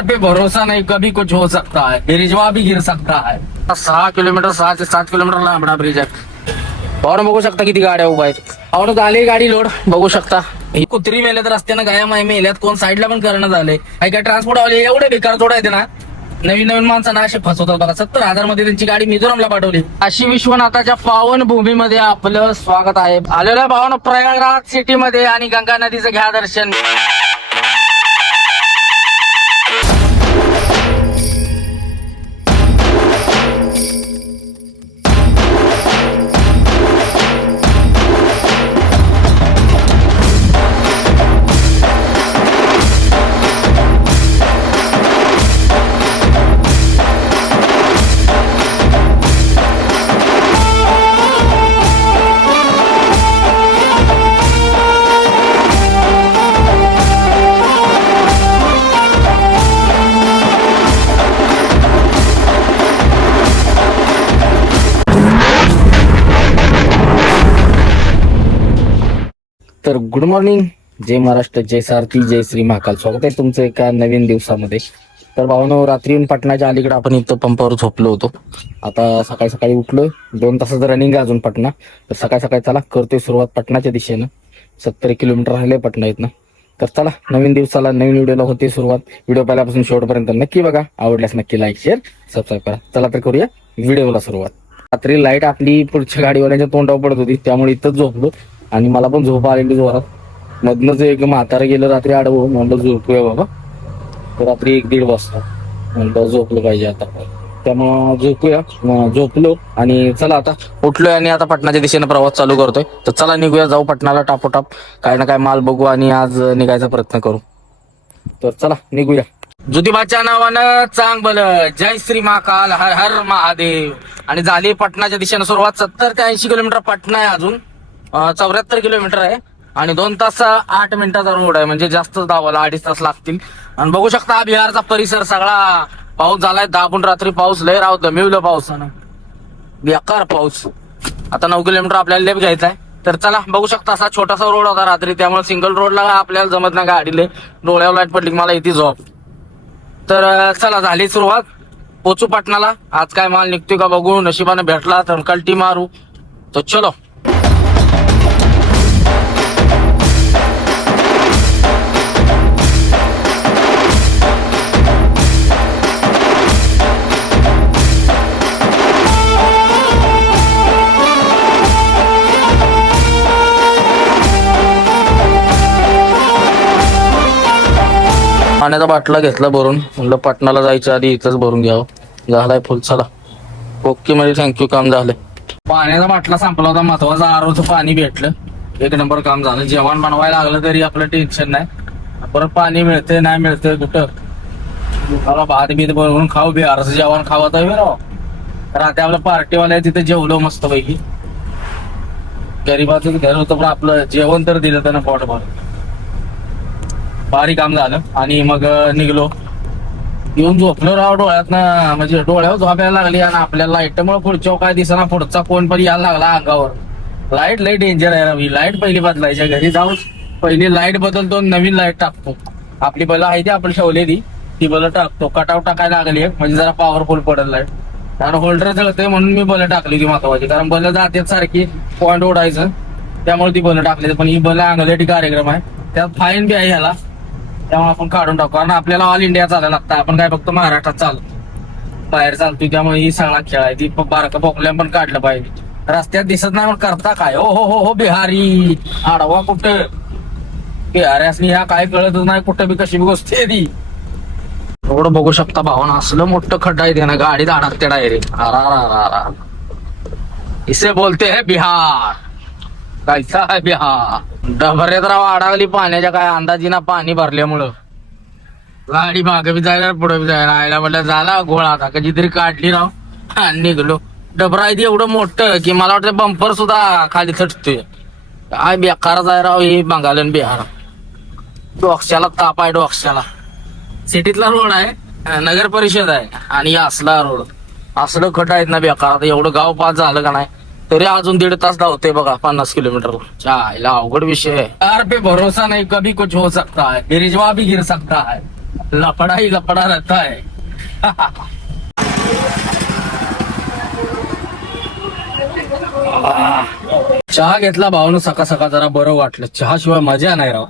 यार पे भरोसा नहीं, कभी कुछ हो सकता है, रिजवा भी गिर सकता है. 6 किलोमीटर 6 ते 7 किलोमीटर लांबडा ब्रिज आहे. पाहुणं बघू शकता किती गाड्या उभा आहेत. पाहुणं झाली गाडी लोड बघू शकता. ही कुत्री मेल्यात रस्त्यानं, गाया माय मेल्यात, कोण साईडला पण करणं झालंय. काय ट्रान्सपोर्ट वाले एवढे बेकार थोडा येते ना, नवीन माणसांना असे फसवतात बघा. 70,000 मध्ये त्यांची गाडी मिझोरमला पाठवली. काशी विश्वनाथाच्या पावन भूमीमध्ये आपलं स्वागत आहे. आलेलं भावना प्रयागराज सिटी मध्ये आणि गंगा नदीचं घ्या दर्शन. तर गुड मॉर्निंग, जय महाराष्ट्र, जय सारथी, जय श्री महाकाल. स्वागत आहे तुमचं एका नवीन दिवसामध्ये. तर भावनो, रात्री पटनाच्या अलीकडे आपण इथं पंपावर झोपलो होतो. आता सकाळी सकाळी उठलोय. 2 तासाचं रनिंग आहे अजून पटना. तर सकाळी सकाळी चला करतोय सुरुवात पटनाच्या दिशेनं. 70 किलोमीटर राहिले पटना इथनं. तर चला नवीन दिवसाला नवीन व्हिडिओला होते सुरुवात. व्हिडिओ पहिल्यापासून शेवटपर्यंत नक्की बघा. आवडल्यास नक्की लाईक शेअर सबस्क्राईब करा. चला तर करूया व्हिडिओला सुरुवात. रात्री लाईट आपली पुढच्या गाडीवाल्यांच्या तोंडावर पडत होती, त्यामुळे इथंच झोपलो. आणि मला पण झोप आलेली जोरात. मधनच एक म्हातारं गेलं रात्री आडवं. म्हणलं झोपूया बाबा. रात्री 1-1:30 वाजता म्हणलं झोपलं पाहिजे आता, त्यामुळं झोपूया. झोपलो आणि चला आता उठलोय आणि आता पटनाच्या दिशेने प्रवास चालू करतोय. तर चला निघूया, जाऊ पटनाला टापोटाप. काय ना काय माल बघू आणि आज निघायचा प्रयत्न करू. तर चला निघूया. ज्योतिबाच्या नावानं चांग बल, जय श्री महाकाल, हर हर महादेव. आणि झाली पटनाच्या दिशेनं सुरुवात. 70 ते 80 किलोमीटर पटना आहे अजून. 74 किलोमीटर आहे आणि 2 तास 8 मिनिटाचा रोड आहे. म्हणजे जास्त धावायला 2.5 तास लागतील. आणि बघू शकता बिहारचा परिसर सगळा पाऊस झालाय. दाबून रात्री पाऊस लय राव दमिवलं पावसानं, बेकार पाऊस. आता 9 किलोमीटर आपल्याला लेप घ्यायचा आहे. तर चला बघू शकता असा छोटासा रोड होता रात्री, त्यामुळे सिंगल रोडला आपल्याला जमत नाही गाडीले. डोळ्यावर लाईट पडली मला इथे झोप. तर चला झाली सुरुवात. पोचू पटनाला. आज काय माल निघतोय का बघू. नशिबाने भेटला तर कल्टी मारू. तो चलो. पाण्याचा बाटला घेतला भरून. म्हणलं पटनाला जायच्या आधी इथंच भरून घ्यावं. झालाय फुल. चला ओके मध्ये थँक्यू, काम झालंय. पाण्याचा बाटला संपला होता. महत्वाचं आरोचं पाणी भेटलं. 1 नंबर काम झालं. जेवण बनवायला लागलं तरी आपलं टेन्शन नाही. परत पाणी मिळतंय नाही मिळतंय कुठं. मला भात बीत बनवून खाऊ बिहारचं जेवण खावत आहे राव. रात्री आपलं पार्टीवाल्या तिथे जेवलो मस्त पैकी. गरीबाचं घर होतं पण आपलं जेवण तर दिलं त्यानं पोटभर. भारी काम झालं. आणि मग निघलो. येऊन झोपलो राव डोळ्यात ना, म्हणजे डोळ्यावर झोपायला लागली. आणि आपल्याला लाईटमुळे पुढच्या काय दिसना, पुढचा कोण पण यायला लागला अंगावर. लाईट लय डेंजर आहे रवी. लाईट पहिली बदलायच्या. घरी जाऊन पहिली लाईट बदलतो, नवीन लाईट टाकतो. आपली बल आहे ती आपण ठेवलेली, ती बल टाकतो. कटआउट टाकायला लागली म्हणजे जरा पॉवरफुल पडेल लाईट. कारण होल्डर जळतंय म्हणून मी बल टाकली ती महत्वाची. कारण बल जाते सारखी पॉइंट ओढायचं, त्यामुळे ती बल टाकली. पण ही बल अंगलटी कार्यक्रम आहे, त्यात फाईन बी आहे ह्याला, त्यामुळे आपण काढून टाकू. कारण आपल्याला ऑल इंडिया चालायला लागतं. आपण काय फक्त महाराष्ट्रात बाहेर चालतोय, त्यामुळे ही सगळा खेळ आहे. ती बारका पोकल्या पण काढलं पाहिजे. रस्त्यात दिसत नाही पण करता काय. हो हो हो बिहारी आडवा कुठं. बिहाऱ्यासनी ह्या काय कळतच नाही कुठं बी कशी बी गोष्ट आहे ती. एवढं बघू शकता भावना, असलं मोठं खड्डा आहे ना, गाडीत अडकते डायरेक्ट. इसे बोलते है बिहार. कैसा है बिहार. डबऱ्यात राव अडकली पाण्याच्या, काय अंदाजीना पाणी भरल्यामुळं. गाडी मागे बी जायला पुढे बी जायला. आयला म्हटलं झाला घोळा. आता कधीतरी काढली राव आणि निघलो. डबरा आहे एवढं मोठं की मला वाटतं बंपर सुद्धा खाली थटतोय. काय बेकारच आहे राव हे बंगालन बिहार. डोक्याला ताप आहे डोक्याला. सिटीतला रोड आहे, नगर परिषद आहे आणि असला रोड. असलं खट आहेत ना बेकार. आता एवढं गाव पास झालं का नाही तरी अजून 1.5 तास धावते बघा 50 किलोमीटर. चायला अवघड विषय आहे. यार पे भरोसा नहीं, कभी कुछ हो सकता है, रिजवा भी गिर सकता है. लफड़ा ही लफड़ा रहता है. चहा घेतला भावानं सकाळ सकाळ जरा बरं वाटलं. चहा शिवाय मजा नाही राव.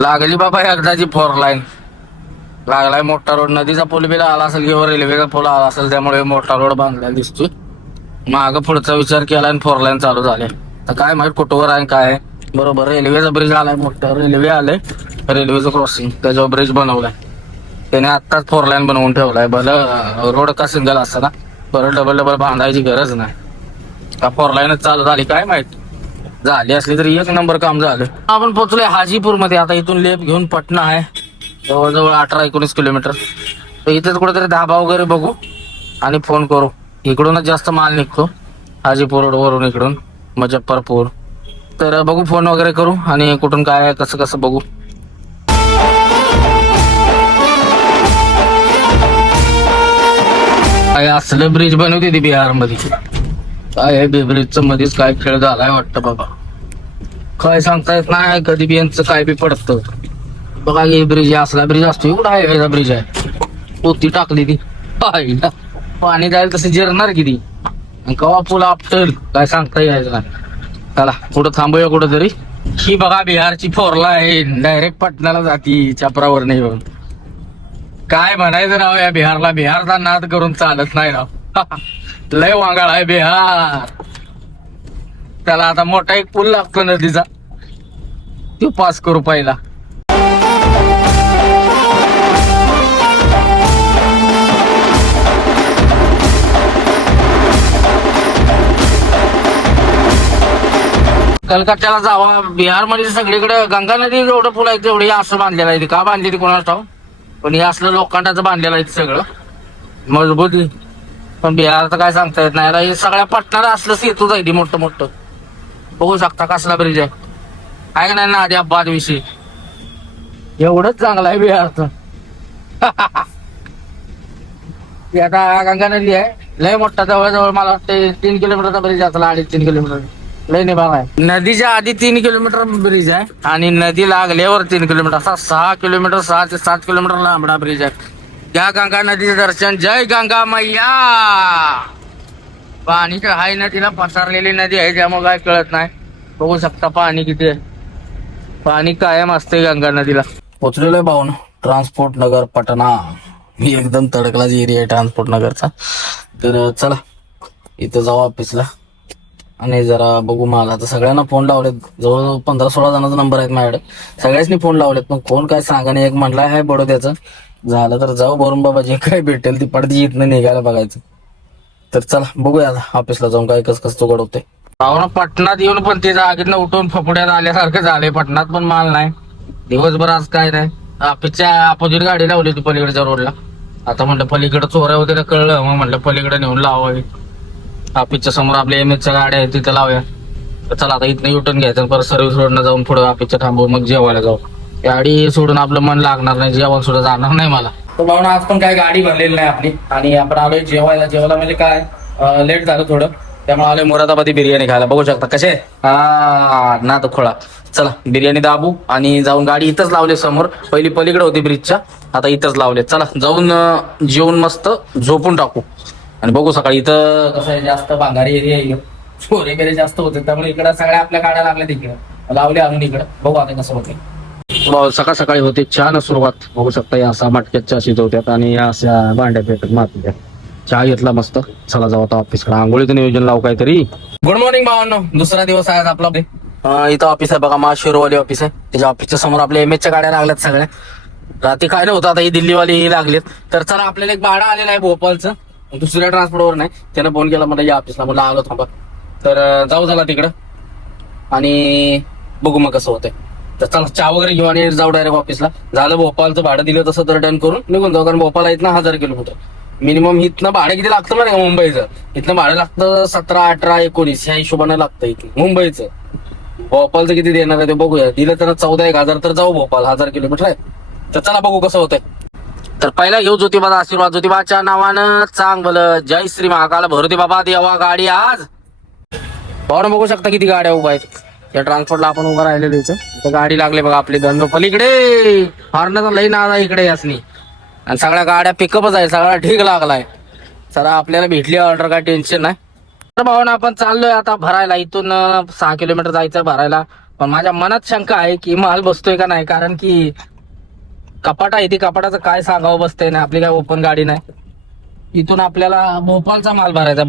लागली बाबा एकदाची 4 लाईन. लागलाय मोठा रोड. नदीचा पूल बिल आला असेल किंवा रेल्वेचा पूल आला असेल त्यामुळे मोठा रोड बांधलेला दिसतोय. माग पुढचा विचार केला आणि 4 लाईन चालू झाले. तर काय माहित कुठवर आहे काय. बरोबर रेल्वेचा ब्रिज आलाय. मोठा रेल्वे आलाय. रेल्वेचं क्रॉसिंग त्याच्यावर ब्रिज बनवलाय. त्याने आत्ताच 4 लाईन बनवून ठेवलाय. भलं रोड का सिंगल असताना परत डबल डबल बांधायची गरज नाही. का 4 लाईनच चालू झाली काय माहित. झाली असली तरी 1 नंबर काम झालं. आपण पोहोचलोय हाजीपूर मध्ये. आता इथून लेप घेऊन पटना आहे. जवळजवळ 18-19 किलोमीटर. तर इथेच कुठेतरी धाबा वगैरे बघू आणि फोन करू. इकडूनच जास्त माल निघतो हाजीपूर रोड वरून इकडून मुजफ्फरपूर. तर बघू फोन वगैरे करू आणि कुठून काय कसं कसं बघू. काय असलं ब्रिज बनवते ती बिहार मध्ये. काय आहे ब्रिजचं मध्येच काय खेळ झालाय वाटतं बाबा. काय सांगता येत नाही. कधी बी यांचं काय बी पडतं. बघा हे ब्रिज असला ब्रिज असतो. एवढा हायवेचा ब्रिज आहे. पोती टाकली ती पाणी जाईल तसं जिरणार किती. कवा पूल आपटेल काय सांगता यायचं नाही. चला कुठं थांबूया कुठं तरी. ही बघा बिहारची 4 लाईन डायरेक्ट पटण्याला जाती चपरावर नाही येऊन. काय म्हणायचं राव या बिहारला. बिहारचा नाद करून चालत नाही राव. लय वांगाळ आहे बिहार. त्याला आता मोठा एक पूल लागतो नदीचा. तो पास करू पहिला. कलकत्त्याला जावा. बिहार मध्ये सगळीकडे गंगा नदी जेवढं पूल आहे तेवढी असं बांधलेलं आहे. का बांधली ती कोणाला ठाव. पण हे असलं लोखंडाचं बांधलेलं आहे सगळं मजबूती. पण बिहारचं काय सांगता येत नाही. हे सगळ्या पटणाला असलं सेतू जाईल मोठं मोठं. बघू शकता कसला ब्रिज आहे. काय नाही ना आधी अपघात विषयी. एवढंच चांगलं आहे बिहारचं. आता गंगा नदी आहे लय मोठा. जवळजवळ मला वाटतं 3 किलोमीटरचा ब्रिज असला. 2.5-3 किलोमीटर लय नाही भाग आहे. नदीच्या आधी 3 किलोमीटर ब्रिज आहे आणि नदी लागल्यावर 3 किलोमीटर. असा 6 किलोमीटर 6 ते 7 किलोमीटर लांबडा ब्रिज आहे. त्या गंगा नदीचे दर्शन. जय गंगा मैया. पाणी तर हाय नदीला पसरलेली नदी आहे त्यामुळे काय कळत नाही. बघू शकता पाणी किती आहे. पाणी कायम असते गंगा नदीला. पोचलेलो आहे भाऊन ट्रान्सपोर्ट नगर पटना. मी एकदम तडकलाच एरिया आहे ट्रान्सपोर्ट नगरचा. तर चला इथं जाऊ ऑफिसला आणि जरा बघू माल. आता सगळ्यांना फोन लावलेत. जवळजवळ 15-16 जणांचा नंबर आहेत माझ्याकडे. सगळ्यांनी फोन लावलेत पण कोण काय सांगा नाही. एक म्हटलं आहे बडोद्याचं. झालं तर जाऊ भरून बाबा. जे काय भेटेल ती पडती इथनं निघायला बघायचं. तर चला बघूया आता ऑफिसला जाऊन काय कसं तो घडवते. भावना पटणात येऊन पण ते जागेतनं उठून फपुड्यात आल्यासारखं झालंय. पटणात पण माल नाही दिवसभर. आज काय नाही. ऑफिसच्या अपोजिट गाडी लावली होती पलीकडच्या रोडला. आता म्हटलं पलीकडे चोऱ्या वगैरे कळलं. मग म्हटलं पलीकडे नेऊन लावावी. ऑफिसच्या समोर आपल्या एमएसच्या गाड्या आहेत तिथं लावूया. तर चला आता इथनं युटर्न घ्यायचं. परत सर्व्हिस रोडनं जाऊन पुढे ऑफिसच्या थांबू. मग जेवायला जाऊ. गाडी सोडून आपलं मन लागणार नाही. जेवण सुद्धा जाणार नाही मला. तर भावना आज पण काय गाडी भरलेली नाही आपली. आणि आपण आलोय जेवायला. जेवायला म्हणजे काय लेट झालं थोडं त्यामुळे आलोय मुरादाबादी बिर्याणी खायला. बघू शकता कसे ना तो खोळा. चला बिर्याणी दाबू आणि जाऊन. गाडी इथंच लावले समोर. पहिली पलीकडे होती ब्रिजच्या. आता इथंच लावले. चला जाऊन जेवून मस्त झोपून टाकू. आणि बघू सकाळी. इथं कसं आहे जास्त भांगारी एरिया आहे. चोरी वगैरे जास्त होते त्यामुळे इकडं सगळ्या आपल्या गाड्या लागल्या तिकडे लावले आणून इकडे. बघू आता कसं होते. सकाळ सकाळी होते छान सुरुवात. बघू शकता या असा मटक्यात चहा शिजवतात आणि या अशा भांड्यात येतात मातीच्या. चहा घेतला मस्त. चला जाऊ आता ऑफिसकडे. आंघोळीचं नियोजन लावू काहीतरी. गुड मॉर्निंग भावांनो. दुसरा दिवस आहे आपला. इथं ऑफिस आहे बघा. महाशिरोवाली ऑफिस आहे. त्याच्या ऑफिसच्या समोर आपल्या एमएसच्या गाड्या लागल्यात सगळ्या. रात्री काय नव्हतं आता ही दिल्लीवाली लागलेत. तर चला आपल्याला एक भाडं आलेलं आहे भोपाळचं. दुसऱ्या ट्रान्सपोर्टवर नाही. त्यानं फोन केला मला या ऑफिसला. मला आलो थांबा. तर जाऊ झाला तिकडं आणि बघू मग कसं होतंय. तर चला चहा वगैरे घेऊ आणि जाऊ डायरेक्ट ऑफिसला. झालं भोपाळचं भाडं दिलं तसं तर डन करून निघून जाऊ. कारण भोपाळला इथनं 1000 किलोमीटर मिनिमम. इथनं भाडं किती लागतं ना मुंबईचं. इथनं भाडं लागतं 17, 18, 19 ह्या हिशोबाने लागतं इथं मुंबईचं. भोपाळचं किती देणार आहे ते बघूया. दिलं तर 14-1,000 तर जाऊ. भोपाळ 1000 किलोमीटर आहे. तर चला बघू कसं होतंय. तर पहिला घेऊ ज्योतिबाचा आशीर्वाद. ज्योतिबाच्या नावानं चांग भलं. जय श्री महाकाल. भरुती बाबा देवा गाडी आज. भावना बघू शकता किती गाड्या उभा आहेत. या ट्रान्सपोर्टला आपण उभा राहिलेलो इथं गाडी लागली बघा आपली दंड पलीकडे हॉर्नचा लई नाद आहे इकडे यासनी. आणि सगळ्या गाड्या पिकअपच आहे, सगळा ढीग लागलाय. चला आपल्याला भेटली ऑर्डर, काय टेन्शन नाही. तर भावना आपण चाललोय आता भरायला. इथून 6 किलोमीटर जायचं भरायला. पण माझ्या मनात शंका आहे की माल बसतोय का नाही, कारण की कपाट आहे ती कपाटाचं काय सांगावं बसतंय ना. आपली काय ओपन गाडी नाही. इथून आपल्याला भोपाळचा माल भरायचा.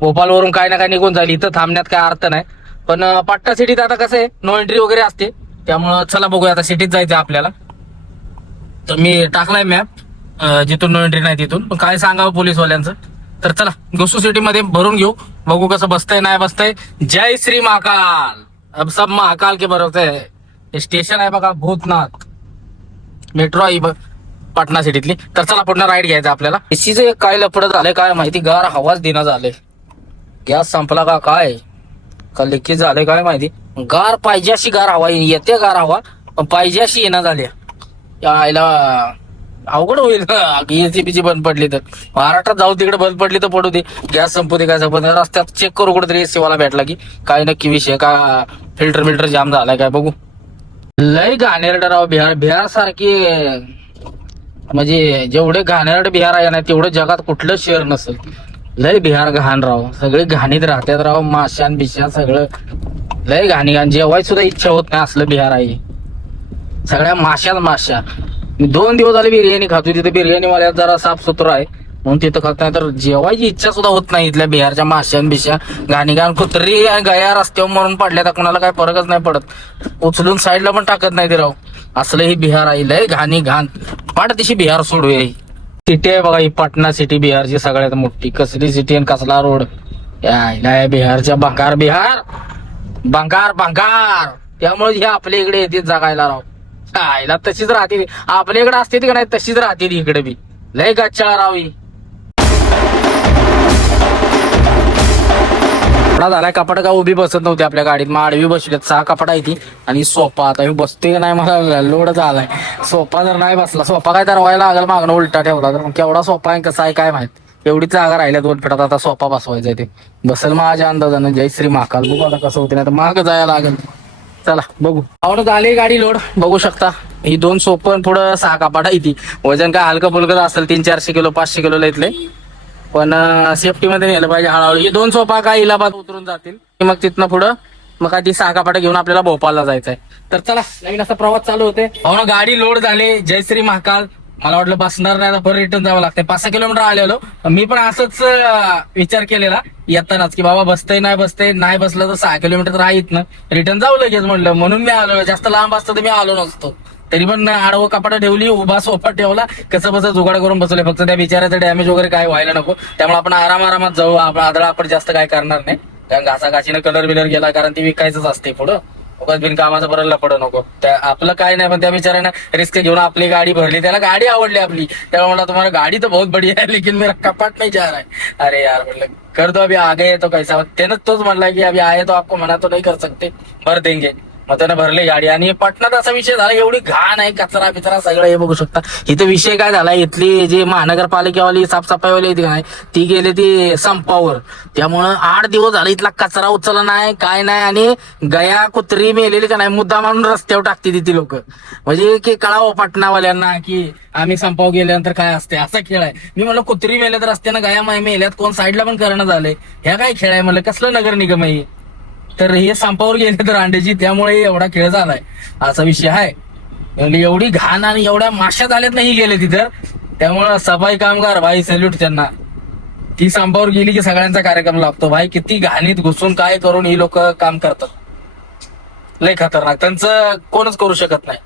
भोपाळवरून काय ना काय निघून जाईल. इथं थांबण्यात काय अर्थ नाही. पण पट्टा सिटीत आता कसं आहे, नो एंट्री वगैरे असते. त्यामुळं चला बघूया आता सिटीत जायचं आपल्याला. तर मी टाकलाय मॅप, जिथून नो एंट्री नाही तिथून. पण काय सांगावं पोलीसवाल्यांचं. तर चला गोसू सिटी मध्ये भरून घेऊ, बघू कसं बसतंय नाही बसतंय. जय श्री महाकाल. अब सब महाकाल के भरोसे है. स्टेशन आहे बघा भूतनाथ, मेट्रो आहे पाटणा सिटीतली. तर चला पुन्हा राईड घ्यायचं आपल्याला. एसीचं काय लफडं झालंय काय माहिती, गार हवाच देणं झालंय. गॅस संपला का काय का लिकेज झालंय काय माहिती. गार पाहिजे अशी गार हवा येते, गार हवा पण पाहिजे अशी येणं झाली. यायला अवघड होईल एसीपीची बंद पडली तर. महाराष्ट्रात जाऊ तिकडे बंद पडली तर पडू दे, गॅस संपू दे काय संपू दे. रस्त्यात चेक करू कुठेतरी एसी वाला भेटला की काय नक्की विषय का फिल्टर जाम झालाय काय बघू. लय घाणेरडं राव बिहार सारखी. म्हणजे जेवढे घाणेरडे बिहार आहे ना तेवढं जगात कुठलं शहर नसेल. लय बिहार घाण राव, सगळे घाणीत राहतात राव. माशान बिशान सगळं लय घाण. जेवायची सुद्धा इच्छा होत नाही असलं बिहार आहे. सगळ्या माशा. 2 दिवस झाले बिर्याणी खातो. तिथे बिर्याणी वाल्यात जरा साफ सुथरा आहे म्हणून तिथं खात नाही, तर जेवायची इच्छा सुद्धा होत नाही. इथल्या बिहारच्या माशान बिशा घाण कुत्री आणि गया रस्त्यावर मरून पडल्या तर कुणाला काय फरकच नाही पडत. उचलून साईडला पण टाकत नाही ते राव. असलं ही बिहार आहे, लय घाण. पाठ तशी बिहार सोडूया. ही सिटी आहे बघा, ही पाटणा सिटी बिहारची सगळ्यात मोठी. कसली सिटी आणि कसला रोड. या बिहारच्या बंगार. त्यामुळे हे आपल्या इकडे येते जगायला राव. आईला तशीच राहते आपल्या इकडे असते ती का नाही, तशीच राहते इकडे बी. लय गच्चा रावी. कपडा झालाय, कपाट का उभी बसत नव्हती आपल्या गाडीत. मग आडवी बसली. 6 कपाट आहे ती आणि सोफा. आता बसते का नाही मला लोड झालाय. सोफा जर नाही बसला, सोफा काय तर व्हायला लागेल मागणं उलटा ठेवला तर. केवढा सोफा आहे कसा आहे काय माहित. एवढी जागा राहिल्या 2 फिटात. आता सोफा बसवायचा ते बसेल माझ्या अंदाजानं. जय श्री महाकाल. बघू आता कसं होते, नाही तर माग जायला लागेल. चला बघू. आवड झाली गाडी लोड, बघू शकता. ही 2 सोपं पुढं 6 कपाट आहे ती. वजन काय हलकं फुलकं असेल, 300-400 किलो 500 किलो इथले. पण सेफ्टी मध्ये नेलं पाहिजे हळूहळू. हे 2 सोपा काय इलाहाबाद उतरून जातील. मग तिथनं पुढं मग काय ती 6 कपाट घेऊन आपल्याला भोपाळला जायचंय. तर चला नवीन असा प्रवास चालू होते. हो ना, गाडी लोड झाली. जय श्री महाकाल. मला वाटलं बसणार नाही, परत रिटर्न जावं लागतंय. 5-6 किलोमीटर आलेलो. मी पण असंच विचार केलेला येतानाच की बाबा बसतंय नाही बसलं तर 6 किलोमीटर राहीत ना, रिटर्न जाऊ लगेच म्हणलं. म्हणून मी आलो. जास्त लांब असतं तर मी आलो नसतो. तरी पण आडवं कपाट ठेवली, उभा सोफा ठेवला, कसं बस जुगाड करून बसवले. फक्त त्या बिचाराचं डॅमेज वगैरे काय व्हायला नको. त्यामुळे आपण आरामात जाऊ. आदळा आपण जास्त काय करणार नाही, कारण घासाघाशीनं कलर बिलर गेला, कारण ती विकायचंच असते पुढं. उगाच बिन कामाचं बरं लपडं नको. त्या आपलं काय नाही, पण त्या बिचारानं रिस्क घेऊन आपली गाडी भरली. त्याला गाडी आवडली आपली. त्यामुळे मला तुम्हाला गाडी तर बहुत बढिया आहे, लेकिन मेरा कपाट नाही जा रहा है. अरे यार म्हटलं कर दो अभी आगे है तो कैसा. त्यानं तोच म्हणला की अभी आए तो आपको मना तो नहीं कर सकते, भर देंगे. मग त्यानं भरली गाडी. आणि पटणात असा विषय झाला, एवढी घाण आहे, कचरा बिचरा सगळं. हे बघू शकता इथं विषय काय झाला. इथली जी महानगरपालिकेवाली साफसफाईवाली होती नाही, ती गेली ती संपावर. त्यामुळं 8 दिवस झाले इथला कचरा उचलला नाही, काय नाही. आणि गया कुत्री मेलेली का नाही मुद्दा मारून रस्त्यावर टाकते ती लोक. म्हणजे की कळावं पटनावाल्यांना की आम्ही संपावर गेल्यानंतर काय असते. असा खेळ आहे. मी म्हणलं कुत्री मेल्या तर रस्त्यानं गया मेल्यात, कोण साईडला पण करणं झालंय. ह्या काय खेळ आहे म्हणलं, कसलं नगर निगम आहे. तर हे संपावर गेले तर अंड्याची, त्यामुळे एवढा खेळ झालाय. असा विषय आहे. म्हणजे एवढी घाण आणि एवढ्या माश्या झाल्यात नाही गेले तिथं. त्यामुळं सफाई कामगार भाई सॅल्यूट त्यांना. ती संपावर गेली की सगळ्यांचा कार्यक्रम लागतो भाई. किती घाणीत घुसून काय करून ही लोक काम करतात. लय खतरनाक. त्यांचं कोणच करू शकत नाही.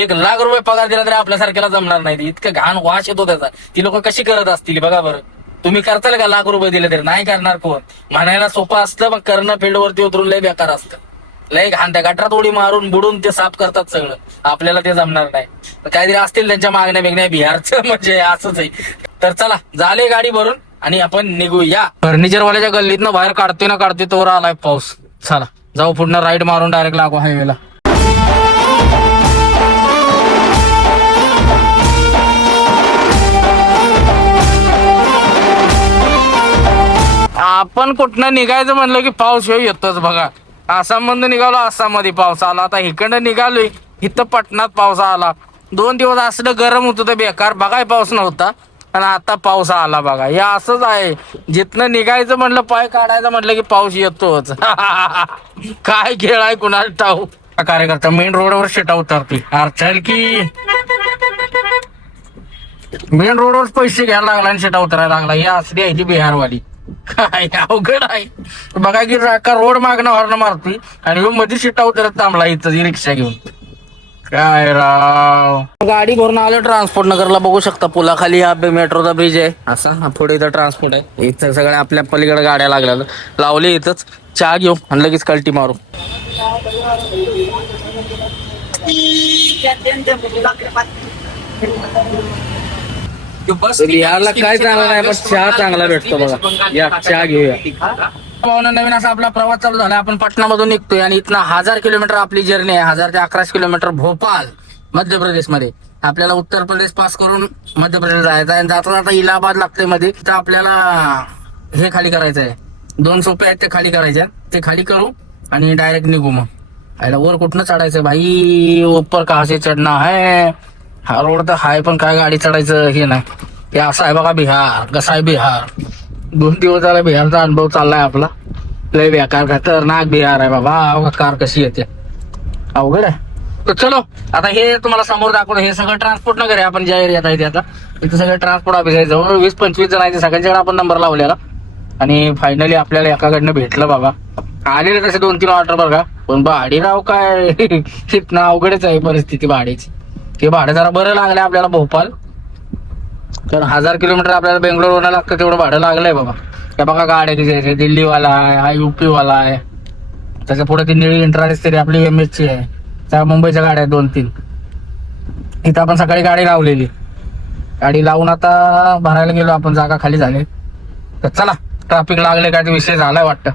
1 लाख रुपये पगार दिला तरी आपल्यासारख्याला जमणार नाही. इतकं घाण वास येतो त्याचा. ती लोक कशी करत असतील बघा बरं. तुम्ही करताल का 1 लाख रुपये दिले तरी? नाही करणार कोण. म्हणायला सोपं असतं, पण करणं फील्डवरती उतरून लय बेकार असतं. लय घाण. त्या गटरात उडी मारून बुडून ते साफ करतात सगळं. आपल्याला ते जमणार नाही. काहीतरी असतील त्यांच्या मागण्या बिगण्या बिहारचं, म्हणजे असंच आहे. तर चला झाले गाडी भरून आणि आपण निघूया. फर्निचरवाल्याच्या गल्लीतनं बाहेर काढतोय तोवर आलाय पाऊस. चला जाऊ पुढनं राईड मारून डायरेक्ट लागू हायवेला. आपण कुठनं निघायचं म्हणलं की पाऊस येतोच बघा. आसाम मधून निघालो, आसाम मध्ये पाऊस आला. आता इकडनं निघालोय, इथं पटणात पाऊस आला. 2 दिवस असलं गरम होत होतं बेकार, बघाय पाऊस नव्हता आणि आता पाऊस आला बघा. हे असंच आहे, जिथनं निघायचं म्हणलं पाय काढायचं म्हटलं की पाऊस येतोच. काय खेळ आहे कुणाला ठाऊ. कार्यकर्ता मेन रोडवर शिटा उतरते अर्चल की मेन रोडवर पैसे घ्यायला लागला आणि शिटा उतरायला लागला. ही असली आहे ती बिहारवाली. काय अवघड आहे बघा की का रोड मागणं हॉर्न मारती आणि मध्ये शिटा उतरत थांबला इथं रिक्षा घेऊन. काय राव, गाडी भरून आलो ट्रान्सपोर्ट नगरला. बघू शकता पुलाखाली हा मेट्रोचा ब्रिज आहे असा. पुढे इथं ट्रान्सपोर्ट आहे. इथं सगळ्या आपल्या पलीकडे गाड्या लागल्या लावले. इथंच चहा घेऊ आणि लगेच कल्टी मारू. बिहारला काय चांगला नाही पण चहा चांगला भेटतो बघा. या चहा घेऊया. नवीन असा आपला प्रवास चालू झाला. आपण पटनामधून निघतोय आणि इथनं 1000 किलोमीटर आपली जर्नी आहे. 1000 ते 1100 किलोमीटर भोपाल मध्य प्रदेश मध्ये. आपल्याला उत्तर प्रदेश पास करून मध्य प्रदेश जायचं आहे. जाता जाता इलाहाबाद लागते मध्ये. तर आपल्याला हे खाली करायचं आहे. 2 सोपे आहेत ते खाली करायचे. ते खाली करू आणि डायरेक्ट निघू. मग आयला वर कुठनं चढायचं भाई, ऊपर कहा से चढना है. हा रोड तर हाय पण काय गाडी चढायचं हे नाही. हे असं आहे बघा बिहार. कसा आहे बिहार. 2 दिवस झाला बिहारचा अनुभव चाललाय आपला. लय बेकार खतरनाक बिहार आहे बाबा. कार कशी येते अवघड आहे. तर चलो आता हे तुम्हाला समोर दाखवतो. हे सगळं ट्रान्सपोर्ट नगर आहे. आपण ज्या एरियात आहे ते आता इथे सगळं ट्रान्सपोर्ट ऑफिस आहे. जवळ 20-25 जण आहे. सगळ्यांच्याकडे आपण नंबर लावलेला आणि फायनली आपल्याला एकाकडनं भेटलं बाबा. आलेले तसे 2-3 ऑर्डर बघा. पण भाडी राव काय तिथनं अवघडच आहे परिस्थिती भाडीची. ते भाडं जरा बरं लागलं आपल्याला भोपाल. तर 1000 किलोमीटर आपल्याला बेंगलोरवरून लागतं तेवढं भाडं लागलंय बाबा. त्या बघा गाड्या तिथे दिल्लीवाला आहे, हा युपीवाला आहे. त्याच्या पुढे ती निळी इंट्रा दिसते आपली MS ची आहे. त्या मुंबईच्या गाड्या 2-3. इथं आपण सकाळी गाडी लावलेली. गाडी लावून आता भरायला गेलो आपण. जागा खाली झाली. तर चला ट्रॅफिक लागले काय ते विषय झालाय वाटतं.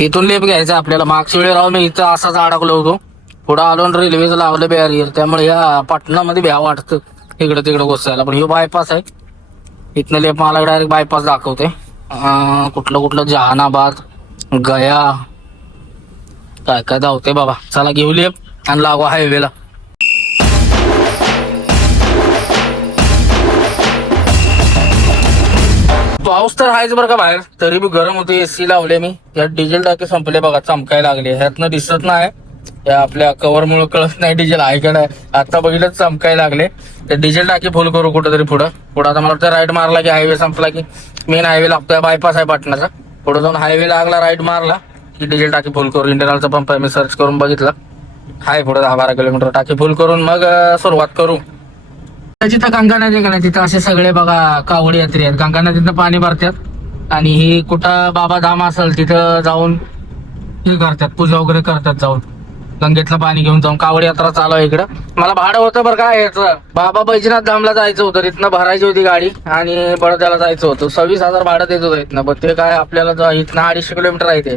इथून लेप घ्यायचं आपल्याला. मागच्या वेळी राहून मी इथं असाच अडकलो होतो. पुढं आलो रेल्वेचं लावलं बॅरियर. त्यामुळे या पाटणामध्ये भ्या वाटतं इकडं तिकडं घुसायला. पण हे बायपास आहे. इथनं लेप मला डायरेक्ट बायपास दाखवते. कुठलं जहानाबाद, गया काय काय धावते बाबा. चला घेऊ लेप आणि लागू हायवेला. पाऊस तर आहेच बरं का बाहेर. तरी बी गरम होते. AC लावले मी. यात डिझेल टाके संपले बघा. चमकायला लागले. ह्यातनं दिसत नाही. या आपल्या कव्हर मुळे कळत नाही डिझेल आहे का नाही. आता बघितलं चमकायला लागले. ते डिझेल टाकी फुल करू कुठेतरी पुढं आता मला वाटतं राईट मारला की हायवे संपला की मेन हायवे लागतोय. बायपास आहे पाटणाचा. पुढे जाऊन हायवे लागला, राईट मारला की डिझेल टाकी फुल करू. इंडियनचा पंप आहे. मी सर्च करून बघितलं. हाय पुढे 10-12 किलोमीटर टाकी फुल करून मग सुरुवात करू. जिथं गंगा नदी का नाही तिथं असे सगळे बघा कावडी यात्री आहेत. गंगा नदीतनं पाणी भरतात आणि ही कुठं बाबा धाम असेल तिथं जाऊन हे करतात, पूजा वगैरे करतात. जाऊन गंगेतलं पाणी घेऊन जाऊन कावडी यात्रा चालू आहे इकडं. मला भाडं होतं बरं का याचं. बाबा बैजनाथ धामला जायचं होतं. तिथनं भरायची होती गाडी आणि बडोद्याला जायचं होतं. 26,000 भाडं देत होतं इथनं. पण ते काय आपल्याला इथनं 250 किलोमीटर आहे ते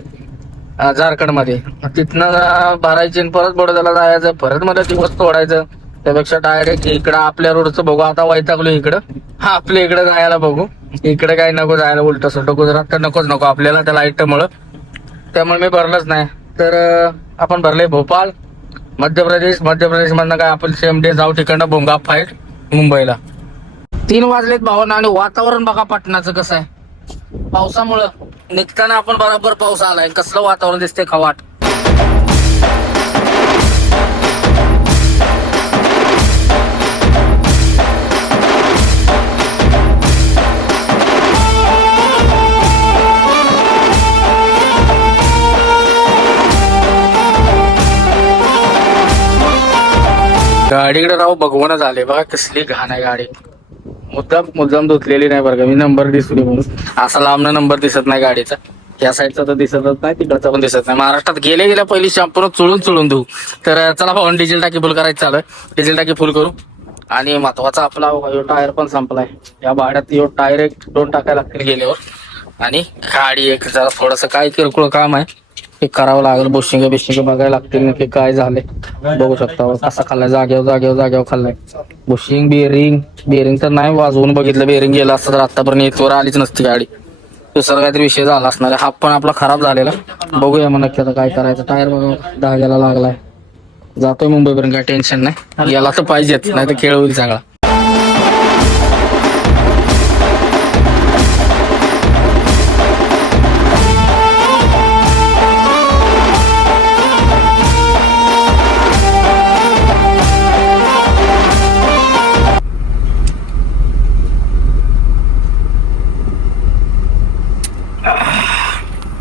झारखंड मध्ये. तिथनं भरायची परत बडोद्याला जायचं. परत मला दिवस तोडायचं. त्यापेक्षा डायरेक्ट इकडं आपल्या रोडचं बघू. आता वैतागलो इकडं. आपल्या इकडं जायला बघू. इकडे काय नको जायला. उलट सुलट गुजरात तर नको आपल्याला त्या लाईटमुळं. त्यामुळे मी भरलंच नाही. तर आपण भरले भोपाल मध्य प्रदेश मधनं काय आपण सेम डे जाऊ तिकडनं भोंगा फाईट मुंबईला. 3 वाजलेत भावना आणि वातावरण बघा पाटणाचं कसं आहे. पावसामुळं निघताना आपण बरोबर पाऊस आलाय. कसलं वातावरण दिसते खवाट. गाडीकडे राहू बघवणं झाले बघा. कसली घाण आहे गाडी. मुद्दाम धुतलेली नाही बरं का मी. नंबर दिसली म्हणून. असा लांबनं नंबर दिसत नाही गाडीचा. या साईडचा तर दिसतच नाही, तिकडचा पण दिसत नाही. महाराष्ट्रात गेल्या पहिली शॅम्पून चुळून देऊ. तर चला भाऊ डिझेल टाकी फुल करायचं चालू आहे. डिझेल टाकी फुल करू आणि महत्वाचा आपला टायर पण संपलाय. या भाड्यात टायर एक 2 टाकायला लागतील गेल्यावर. आणि गाडी एक जरा थोडस काय किरकोळ काम आहे हे करावं लागेल. बुशिंग बिशिंग बघायला लागतील नक्की काय झाले. बघू शकता कसा खाल्लाय, जागेवर खाल्लाय. बुशिंग बेरिंग तर नाही वाजवून बघितलं. बेरिंग गेलं असतं तर आतापर्यंत इथवर आलीच नसती गाडी. दुसरा काहीतरी विषय झाला असणार आहे. हाफ पण आपला खराब झालेला. बघूया मग नक्की आता काय करायचं. टायर बघा धाग्याला लागलाय. जातोय मुंबईपर्यंत, काय टेन्शन नाही. याला तर पाहिजेच, नाही तर खेळ होईल सगळा.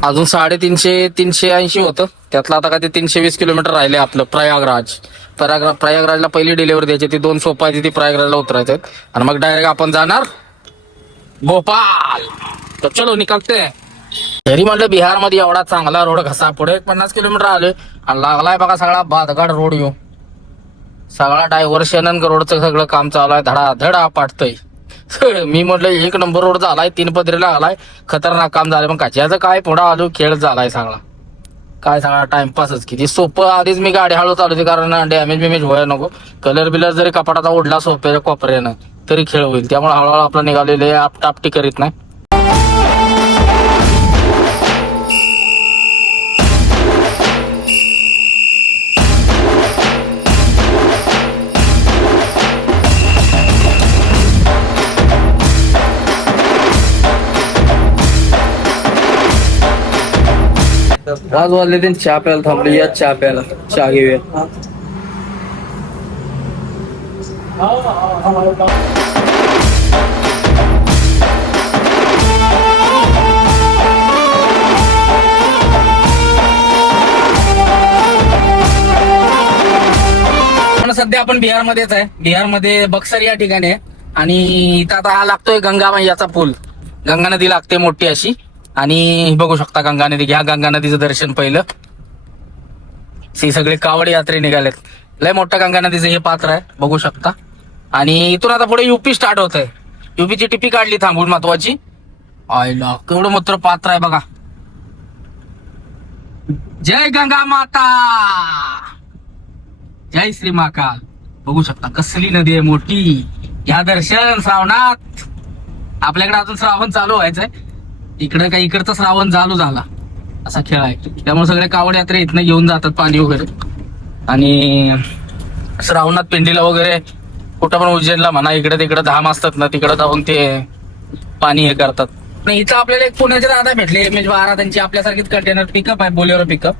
अजून 380 होतं. त्यातलं आता काय ते 320 किलोमीटर राहिले आपलं प्रयागराजला पहिली डिलिव्हरी द्यायची. ती 2 सोपा आहे, ती प्रयागराजला उतरायचं आणि मग डायरेक्ट आपण जाणार भोपाल. तर चलो निकलते. तरी म्हटलं बिहारमध्ये एवढा चांगला रोड कसा, पुढे 50 किलोमीटर आले आणि लागलाय बघा सगळा भातगाड रोड येऊ. सगळा डायव्हर्शन रोडचं सगळं काम चालू आहे. धडाधड पाडतंय. मी म्हटलं 1 नंबर रोड झालाय, 3 पदरीला आलाय, खतरनाक काम झालंय. पण कशाचं काय पुढं आलो, खेळ झालाय सगळा. काय सगळा टाइमपासच. किती सोपं. आधीच मी गाडी हळू चालवते कारण डॅमेज बिमेज व्हायला नको. कलर बिलर जरी कपाटाचा ओढला सोप्या कोपऱ्यानं तरी खेळ होईल. त्यामुळे हळूहळू आपलं निघालेले आपटापटी करीत नाही. आज वाजले ते चहा प्यायला थांबले. या चहा प्यायला, चहा घेऊया. सध्या आपण बिहारमध्येच आहे. बिहारमध्ये बक्सर या ठिकाणी आहे आणि इथं आता हा लागतोय गंगा मैयाचा पूल. गंगा नदी लागते मोठी अशी आणि बघू शकता गंगा नदी. घ्या गंगा नदीचं दर्शन पहिलं. सगळे कावड यात्रे निघालेत. लय मोठा गंगा नदीचं हे पात्र आहे, बघू शकता. आणि इथून आता पुढे युपी स्टार्ट होत आहे. युपीची टिपी काढली थांबून महत्वाची. आयला केवढं मोठं पात्र आहे बघा. जय गंगा माता, जय श्री महाकाल. बघू शकता कसली नदी आहे मोठी. या दर्शन श्रावणात. आपल्याकडे अजून श्रावण चालू व्हायचंय. इकडे काही इकडचा श्रावण चालू झाला असा खेळ आहे. त्यामुळे सगळे कावड यात्रे इथनं घेऊन जातात पाणी वगैरे. आणि श्रावणात पिंडीला वगैरे कुठं पण उज्जैनला म्हणा, इकडे तिकडे धाम असतात ना, तिकडे जाऊन ते पाणी हे करतात. इथं आपल्याला एक पुण्याचे दादा भेटले MH12. त्यांची आपल्यासारखीच कंटेनर पिकअप आहे, बोलेरो पिकअप.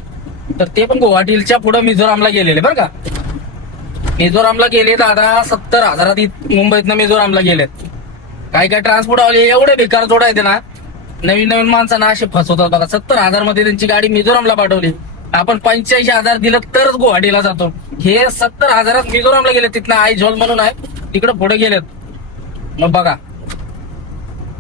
तर ते पण गुवाहाटीच्या पुढे मिझोरामला गेलेले बरं का. मिझोरामला गेले दादा 70,000 मुंबईतनं मिझोरामला गेलेत. काही ट्रान्सपोर्ट आले एवढे बेकार जोडायचे ना. नवीन माणसांना असे फसवतात बघा. 70,000 मध्ये त्यांची गाडी मिझोरामला पाठवली. आपण 85,000 दिलं तरच गुवाहाटीला जातो. हे 70,000 मिझोरामला गेले. तिथनं आयझोल म्हणून आहे, तिकडे पुढे गेलेत. मग बघा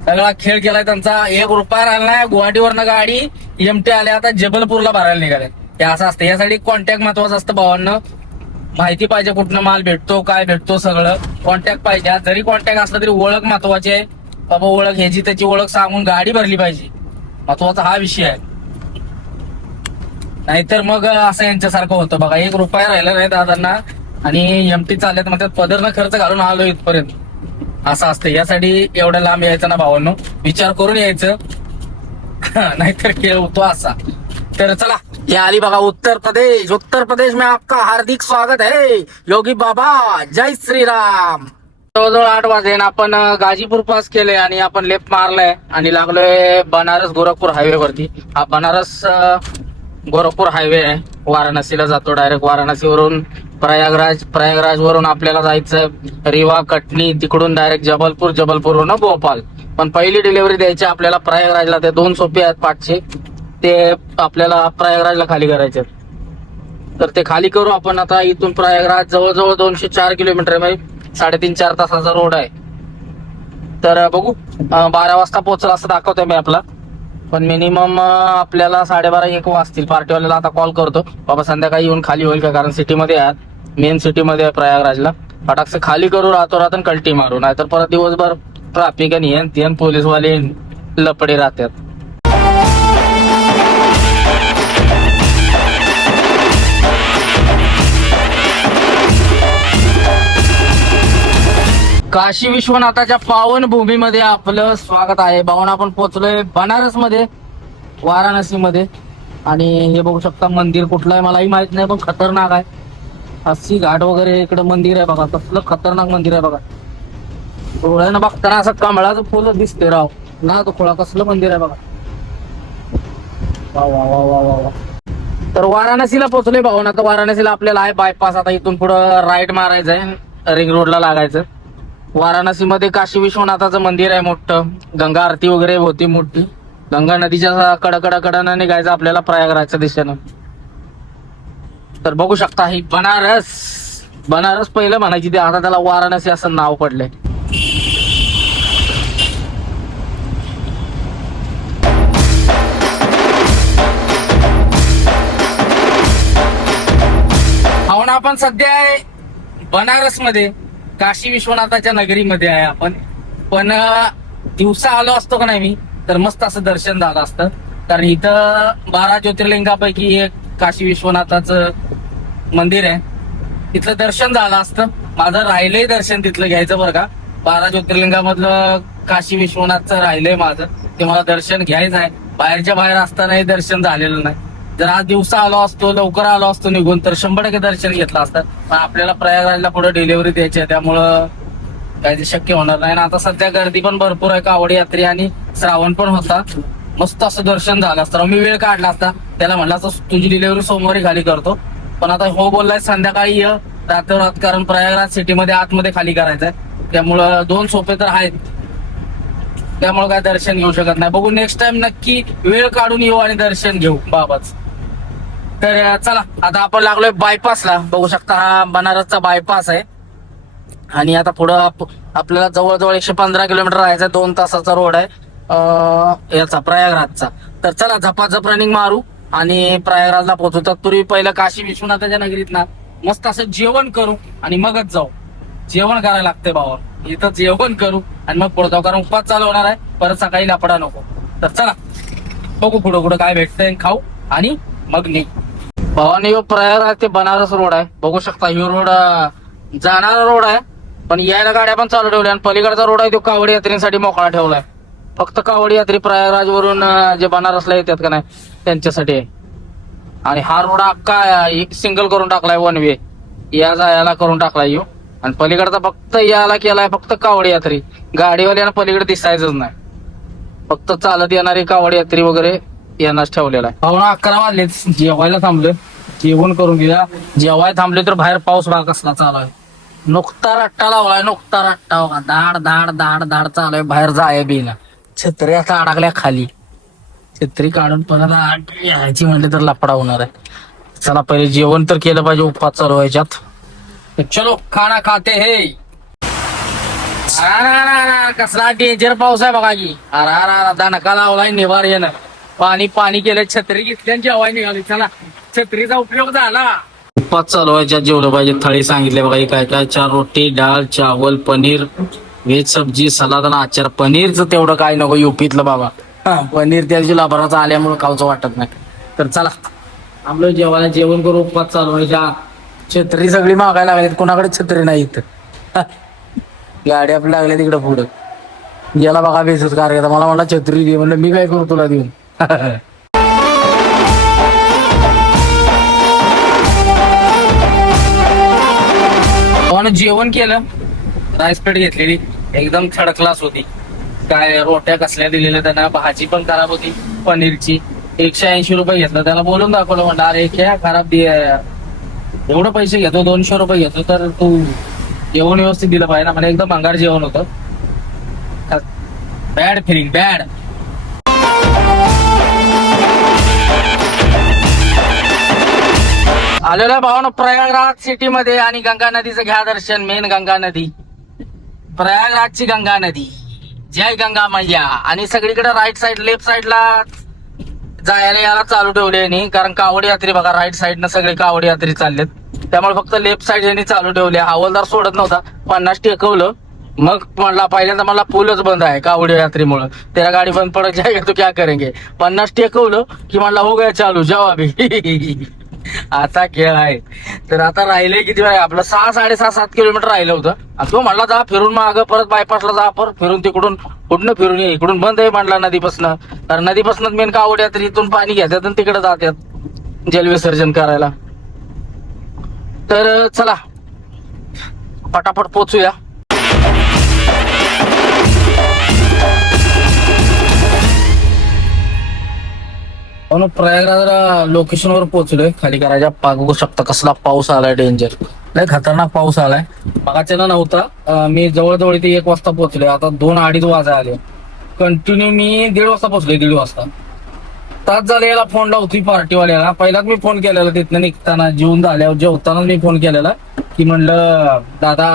सगळा खेळ केलाय त्यांचा. 1 रुपया राहिला नाही. गुवाहाटीवरनं गाडी एमटी आल्या, आता जबलपूरला भरायला निघाले. हे असं असतं. यासाठी कॉन्टॅक्ट महत्वाचं असतं भावांना. माहिती पाहिजे कुठनं माल भेटतो, काय भेटतो, सगळं कॉन्टॅक्ट पाहिजे. जरी कॉन्टॅक्ट असला तरी ओळख महत्वाची आहे बाबा. ओळख ह्याची त्याची ओळख सांगून गाडी भरली पाहिजे. महत्वाचा हा विषय आहे. नाहीतर मग असं यांच्यासारखं होतं बघा. 1 रुपया राहिला नाही दादांना आणि एमटी चालल्यात मग त्यात पदरनं खर्च घालून आलो इथपर्यंत. असं असतं. यासाठी एवढं लांब यायचं ना भावांनो, विचार करून यायचं. नाहीतर खेळ होतो असा. तर चला, ये आली बघा उत्तर प्रदेश में आपका हार्दिक स्वागत है योगी बाबा. जय श्रीराम. जवळजवळ 8 वाजले ना. आपण गाजीपूर पास केले आणि आपण लेफ्ट मारलाय आणि लागलोय बनारस गोरखपूर हायवे वरती. हा बनारस गोरखपूर हायवे आहे. वाराणसीला जातो डायरेक्ट. वाराणसीवरून प्रयागराज वरून आपल्याला जायचं रिवा, कटनी, तिकडून डायरेक्ट जबलपूरवरून भोपाल. पण पहिली डिलिव्हरी द्यायची आपल्याला प्रयागराजला. ते 2 सोपे आहेत पाठचे, ते आपल्याला प्रयागराजला खाली करायचे. तर ते खाली करू आपण आता. इथून प्रयागराज जवळजवळ 204 किलोमीटर आहे, 3.5-4 तासाचा रोड आहे. तर बघू 12 वाजता पोहोचला असं दाखवतोय मी आपला. पण मिनिमम आपल्याला 12:30-1 वाजतील. पार्टीवाल्याला आता कॉल करतो बाबा संध्याकाळी येऊन खाली होईल का, कारण सिटीमध्ये आहे, मेन सिटीमध्ये आहे प्रयागराजला. फटाकसे खाली करू रातोरात कल्टी मारू, नाहीतर परत दिवसभर ट्रॅफिक आणि पोलीसवाले लपडे राहतात. काशी विश्वनाथाच्या पावन भूमीमध्ये आपलं स्वागत आहे. भावना आपण पोहोचलोय बनारस मध्ये, वाराणसी मध्ये. आणि हे बघू शकता मंदिर कुठलं आहे मलाही माहित नाही, पण खतरनाक आहे. अस्सी घाट वगैरे इकडे मंदिर आहे बघा, कसलं खतरनाक मंदिर आहे बघा. डोळ्यानं बघताना असं कमळाचं फुल दिसते राव ना, तो खोळा कसलं मंदिर आहे बघा. वा वा वा वा वा वा. तर वाराणसीला पोहोचलोय भावना. तर वाराणसीला आपल्याला आहे बायपास. आता इथून पुढं राईट मारायचं आहे, रिंग रोडला लागायचं. वाराणसी मध्ये काशी विश्वनाथाचं मंदिर आहे मोठं, गंगा आरती वगैरे होती मोठी. गंगा नदीच्या कडकडनं निघायचं आपल्याला प्रयागराजच्या दिशेनं. तर बघू शकता ही बनारस. बनारस पहिलं म्हणायची ते, आता त्याला वाराणसी असं नाव पडलंय. भावना आपण सध्या आहे बनारस मध्ये, काशी विश्वनाथाच्या नगरीमध्ये आहे आपण. पण दिवसा आलो असतो का नाही मी, तर मस्त असं दर्शन झालं असतं. कारण इथं 12 ज्योतिर्लिंगापैकी एक काशी विश्वनाथाचं मंदिर आहे. तिथलं दर्शन झालं असतं. माझं राहिलंय दर्शन तिथलं घ्यायचं बरं का. 12 ज्योतिर्लिंगामधलं काशी विश्वनाथचं राहिलंय माझं, ते मला दर्शन घ्यायचं आहे. बाहेरच्या बाहेर असतानाही दर्शन झालेलं नाही. जर आज दिवसा आलो असतो, लवकर आलो असतो निघून, तर 100% दर्शन घेतलं असतं. पण आपल्याला प्रयागराजला पुढे डिलिव्हरी द्यायची आहे, त्यामुळं काय ते शक्य होणार नाही. आणि आता सध्या गर्दी पण भरपूर आहे, कावडी यात्री आणि श्रावण पण होता. मस्त असं दर्शन झालं असतं. मी वेळ काढला असता, त्याला म्हणला असं तुझी डिलिव्हरी सोमवारी खाली करतो. पण आता हो बोललाय संध्याकाळी ये रात्ररात, कारण प्रयागराज सिटीमध्ये आतमध्ये खाली करायचंय. त्यामुळं 2 सोपे तर आहेत, त्यामुळे काय दर्शन घेऊ शकत नाही. बघू नेक्स्ट टाइम नक्की वेळ काढून येऊ आणि दर्शन घेऊ बाबाच. तर चला आता आपण लागलोय बायपासला. बघू शकता हा बनारसचा बायपास आहे. आणि आता पुढं आपल्याला जवळजवळ 115 किलोमीटर राहायचं. 2 तासाचा रोड आहे याचा प्रयागराजचा. तर चला झपाझप रनिंग मारू आणि प्रयागराजला पोहोचू. तत्पूर्वी पहिलं काशी विश्वनाथाच्या नगरीत ना मस्त असं जेवण करू आणि मगच जाऊ. जेवण करायला लागते भावा, इथं जेवण करू आणि मग पुढे जाऊ, कारण उपवास चालू होणार आहे, परत सकाळी लपडा नको. तर चला बघू पुढं कुठं काय भेटतंय, खाऊ आणि मग निघ. भावाने प्रयागराज ते बनारस रोड आहे. बघू शकता ही रोड जाणारा रोड आहे, पण यायला गाड्या पण चालू ठेवल्या. आणि पलीकडचा रोड आहे तो कावडी यात्रेसाठी मोकळा ठेवलाय. फक्त कावडी यात्री प्रयागराज वरून जे बनारसला येतात का नाही त्यांच्यासाठी आहे. आणि हा रोड अख्खा सिंगल करून टाकलाय, 1 वे या जायला करून टाकलाय यो. आणि पलीकडचा फक्त याला केलाय फक्त कावडी यात्री. गाडीवाल्यानं पलीकडे दिसायचंच नाही, फक्त चालत येणारी कावडी यात्री वगैरे यांनाच ठेवलेला आहे. पावणे 11 वाजले, जेवायला थांबलं, जेवण करून घ्या. जेवाय थांबले तर बाहेर पाऊस बघा कसला चालू आहे. नुकता रट्टा लावलाय, नुकता रट्टा बघा, धाड धाड धाड धाड चालू आहे. बाहेर जाय बिना छत्री आता अडकल्या खाली. छत्री काढून परत यायची म्हणले तर लपडा होणार आहे. चला पहिले जेवण तर केलं पाहिजे, उपवास चालू व्हायच्यात. चलो खाना खाते हे. कसला डेंजर पाऊस आहे बघा की. अरा दणका लावलाय, निवार येणं. पाणी पाणी केलं, छत्री घेतली आणि जेवाय निघाली. चला छत्रीचा उपयोग झाला. उपवास चालू व्हायच्यात जेवलं पाहिजे. थाळी सांगितले बघा काय काय, 4 रोटी, डाळ, चावल, पनीर, व्हेज सब्जी, सलाद आणि आचार. पनीरचं तेवढं काय नको युपीतलं बाबा. पनीर त्याची लाभाराचं आल्यामुळे खाऊचं वाटत नाही. तर चला आम्हाला जेवायला जेवण करू, उपवास चालू व्हायच्या. छत्री सगळी मागायला लागली, कोणाकडे छत्री नाही इथं. गाडी आपली लागली तिकडे पुढं. गेला बघा बेसूस कार, मला म्हणला छत्री दे, म्हणलं मी काय करू तुला देऊन. जेवण केलं, राईस प्लेट घेतलेली, एकदम थर्ड क्लास होती. काय रोट्या कसल्या दिलेल्या त्यांना, भाजी पण खराब होती पनीरची. 180 रुपये घेतलं. त्याला बोलून दाखवलं, म्हणलं अरे क्या खराब दे, एवढं पैसे घेतो, 200 रुपये घेतो, तर तू जेवण व्यवस्थित दिलं पाहिजे ना. मला एकदम भंगार जेवण होतं. Bad feeling, bad. आलेला भावानं प्रयागराज सिटी मध्ये. आणि गंगा नदीचं घ्या दर्शन. मेन गंगा नदी, प्रयागराजची गंगा नदी. जय गंगा मैया. आणि सगळीकडे राईट साईड, लेफ्ट साईडला जायला याला चालू ठेवले यांनी, कारण कावडी यात्री बघा राईट साईडनं सगळे कावडी यात्री चाललेत. त्यामुळे फक्त लेफ्ट साईड यांनी चालू ठेवले. हवालदार सोडत नव्हता. 50 टेकवलं, मग म्हणला पहिल्यांदा मला पूलच बंद आहे कावडी यात्रेमुळं, तेरा गाडी बंद पडत जाएगा तो क्या करेंगे. 50 टेकवलं की म्हणला हो गया चालू, जाऊ अभी. असा खेळ आहे. तर आता राहिले किती वेळ आपलं 6-6.5-7 किलोमीटर राहिलं होतं आणि तो म्हणला जा फिरून मागं परत बायपासला जा परत फिरून तिकडून कुठनं फिरून ये इकडून बंद आहे म्हणला नदीपासनं. कारण नदीपासूनच मेन कावड्या तर इथून पाणी घेतात आणि तिकडे जातात जलविसर्जन करायला. तर चला पटापट पोचूया. म्हणून प्रयागराज लोकेशनवर पोहोचलोय. खाली करायच्या बघू शकता कसला पाऊस आलाय, डेंजर लय खतरनाक पाऊस आलाय. मगाच्यानं नव्हता. मी जवळजवळ इथे 1 वाजता पोहोचलोय. आता 2-2:30 वाजा आले. कंटिन्यू मी 1:30 वाजता पोहोचलोय. 1:30 वाजता तास झाले. याला फोन लावतोय पार्टीवाल्याला. पहिलाच मी फोन केलेला तिथनं निघताना, जेवून झाल्यावर जेवतानाच मी फोन केलेला की म्हणलं दादा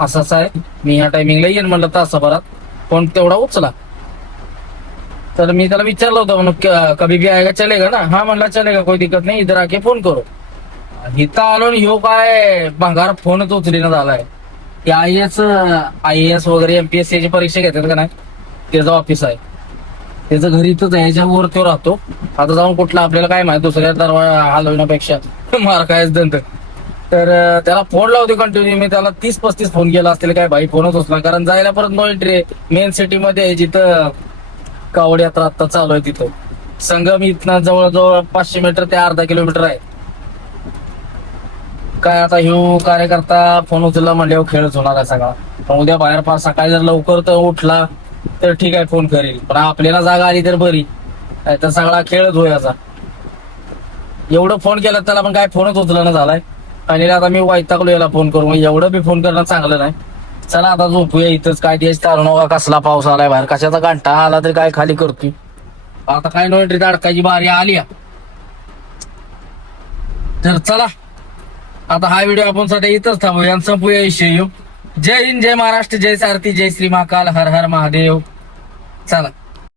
असंच आहे, मी ह्या टायमिंगला येईन म्हणलं तासाभरात. फोन तेवढा उचला. तर मी त्याला विचारलं होतं म्हणून कभी भी आएगा चलेगा ना. हा म्हणला चलेगा कोई दिक्कत नाही, इधर आके फोन करो. इथं आलो आणि ह्यो काय भंगार फोनच उचलीनं झालाय. ते आय एस वगैरे MPSC ची परीक्षा घेतात का नाही त्याचं ऑफिस आहे. त्याचं घरी इथंच आहे, ह्याच्यावर तो राहतो. आता जाऊन कुठला आपल्याला काय माहिती दुसऱ्या दरवाजा हलवण्यापेक्षा मार कायच दंत. तर त्याला फोन लावते कंटिन्यू. मी त्याला 30-35 फोन केला असतील काय भाई फोनच उचला. कारण जायला परत नो एंट्री मेन सिटी मध्ये जिथं कावड यात्रा आता चालू आहे तिथं. संगम इथनं जवळजवळ 500 मीटर ते अर्धा किलोमीटर आहे. काय आता ह्यो कार्यकर्ता फोन उचलला म्हणल्यावर खेळच होणार आहे सगळा. पण उद्या बाहेर पार सकाळी जर लवकर तर उठला तर ठीक आहे फोन करेल, पण आपल्याला जागा आली तर बरी. तर सगळा खेळच होयाचा. एवढं फोन केलं त्याला पण काय फोनच उचलणं झालाय. आणि आता मी वैतागलो याला फोन करून. एवढं बी फोन करणं चांगलं नाही. चला आता झोपूया इथंच. काय द्यायच तारू नका. कसला पाऊस आलाय बाहेर, कशाचा घंटा आला तरी काय खाली करतोय. आता काय नो एंट्री अडकायची बारी आली. तर चला आता हा व्हिडिओ आपण सध्या इथंच थांबूया आणि संपूया विषय. जय हिंद, जय महाराष्ट्र, जय सारथी, जय श्री महाकाल, हर हर महादेव. चला.